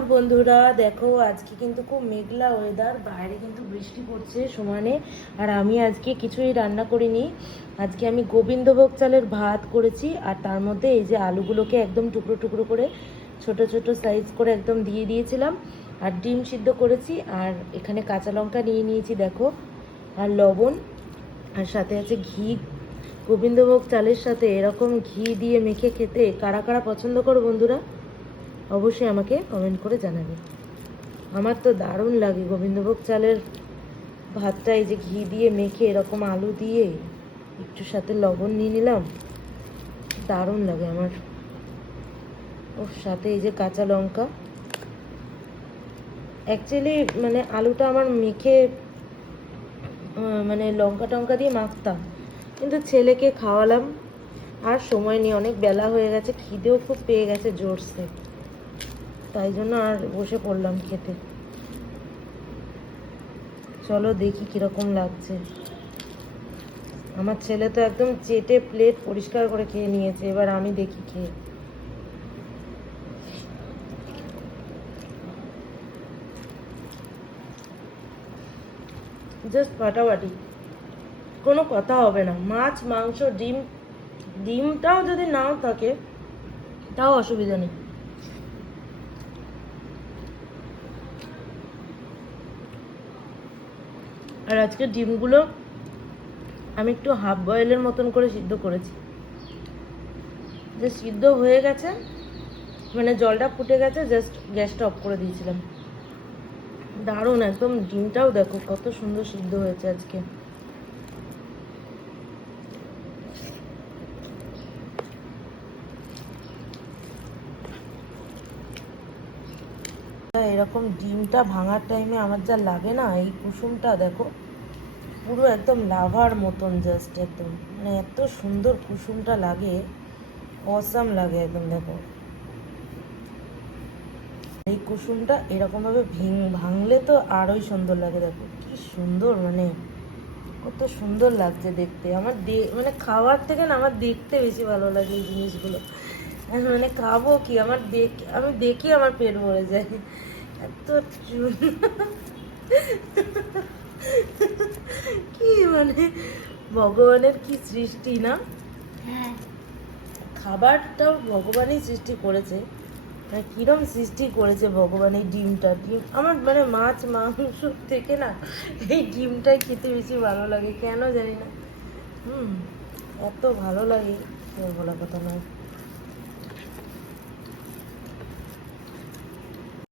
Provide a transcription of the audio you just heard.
দুপুর বন্ধুরা, দেখো আজকে কিন্তু খুব মেঘলা ওয়েদার, বাইরে কিন্তু বৃষ্টি পড়ছে সমানে। আর আমি আজকে কিছুই রান্না করিনি। আজকে আমি গোবিন্দভোগ চালের ভাত করেছি, আর তার মধ্যে এই যে আলুগুলোকে একদম টুকরো টুকরো করে ছোট ছোট সাইজ করে একদম দিয়ে দিয়েছিলাম, আর ডিম সিদ্ধ করেছি, আর এখানে কাঁচা লঙ্কা নিয়ে নিয়েছি দেখো, আর লবণ, আর সাথে আছে ঘি। গোবিন্দভোগ চালের সাথে এরকম ঘি দিয়ে মেখে খেতে কারা কারা পছন্দ করো বন্ধুরা, অবশ্যই আমাকে কমেন্ট করে জানাবে। আমার তো দারুণ লাগে গোবিন্দভোগ চালের ভাতটা, এই যে ঘি দিয়ে মেখে এরকম আলু দিয়ে একটু সাথে লবণ নিয়ে নিলাম, দারুণ লাগে আমার। ওর সাথে এই যে কাঁচা লঙ্কা, অ্যাকচুয়ালি মানে আলুটা আমার মেখে মানে লঙ্কা টঙ্কা দিয়ে মাখতাম, কিন্তু ছেলেকে খাওয়ালাম আর সময় নেই, অনেক বেলা হয়ে গেছে, খিদেও খুব পেয়ে গেছে জোরসে, তাই জন্য আর বসে পড়লাম খেতে। চলো দেখি কিরকম লাগছে। আমার ছেলে তো একদম চেটে প্লেট পরিষ্কার করে খেয়ে নিয়েছে, এবার আমি দেখি খেয়ে। জাস্ট ফাটাফাটি, কোনো কথা হবে না। মাছ, মাংস, ডিম, ডিমটাও যদি নাও থাকে তাও অসুবিধা নেই। আর আজকে ডিমগুলো আমি একটু হাফ বয়েলের মতন করে সিদ্ধ করেছি, যে সিদ্ধ হয়ে গেছে মানে জলটা ফুটে গেছে, জাস্ট গ্যাসটা অফ করে দিয়েছিলাম। দারুণ একদম, ডিমটাও দেখো কত সুন্দর সিদ্ধ হয়েছে আজকে। এরকম ডিমটা ভাঙার টাইমে আমার যা লাগে না, এই কুসুমটা দেখো পুরো একদম লাভার মতন, জাস্ট একদম মানে এত সুন্দর কুসুমটা লাগে, অসাম লাগে একদম। দেখো এই কুসুমটা এরকমভাবে ভাঙলে তো আরোই সুন্দর লাগে, দেখো কি সুন্দর, মানে কত সুন্দর লাগছে দেখতে। আমার মানে খাওয়ার থেকে না আমার দেখতে বেশি ভালো লাগে এই জিনিসগুলো। মানে খাবো কি, আমার আমি দেখি আমার পেট ভরে যায়, এত কি মানে ভগবানের কি সৃষ্টি না। খাবারটাও ভগবানই সৃষ্টি করেছে, মানে কিরম সৃষ্টি করেছে ভগবান। এই ডিমটা, ডিম আমার মানে মাছ মাংস থেকে না এই ডিমটাই খেতে বেশি ভালো লাগে, কেন জানি না। এত ভালো লাগে বলার কথা নয়।